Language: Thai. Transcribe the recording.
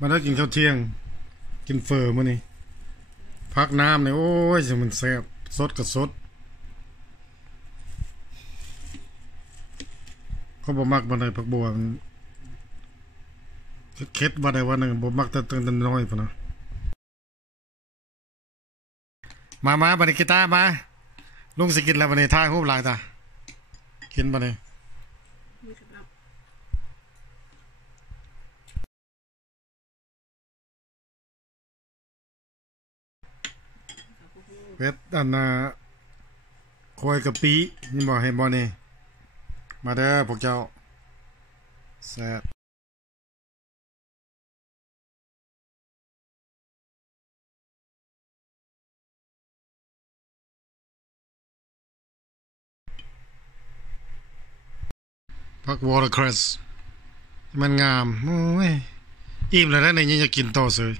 มาได้กินข้าวเที่ยงกินเฟอมื้อนี้พักน้ำเนี่ยโอ้ยจะมันแซ่บสดกับสดเขาบ่มักบ่ได้ผักบัวมันเค็ดบ่ได้ว่านึงบ่มักแต่ตั้งแต่น้อยพุ่นนะมาบัดนี้กีตาร์มาลุงสิกินแล้วบัดนี้ทายรูปหลายตากินบัดนี้เป็ดอันน่ะคอยกะปินี่บ่ให้บ่นี่มาเด้อพวกเจ้าแซ่บผักวอเตอร์ครสมันงามโอ้ยอิ่มแล้วนะนี่ยังจะกินต่อเลย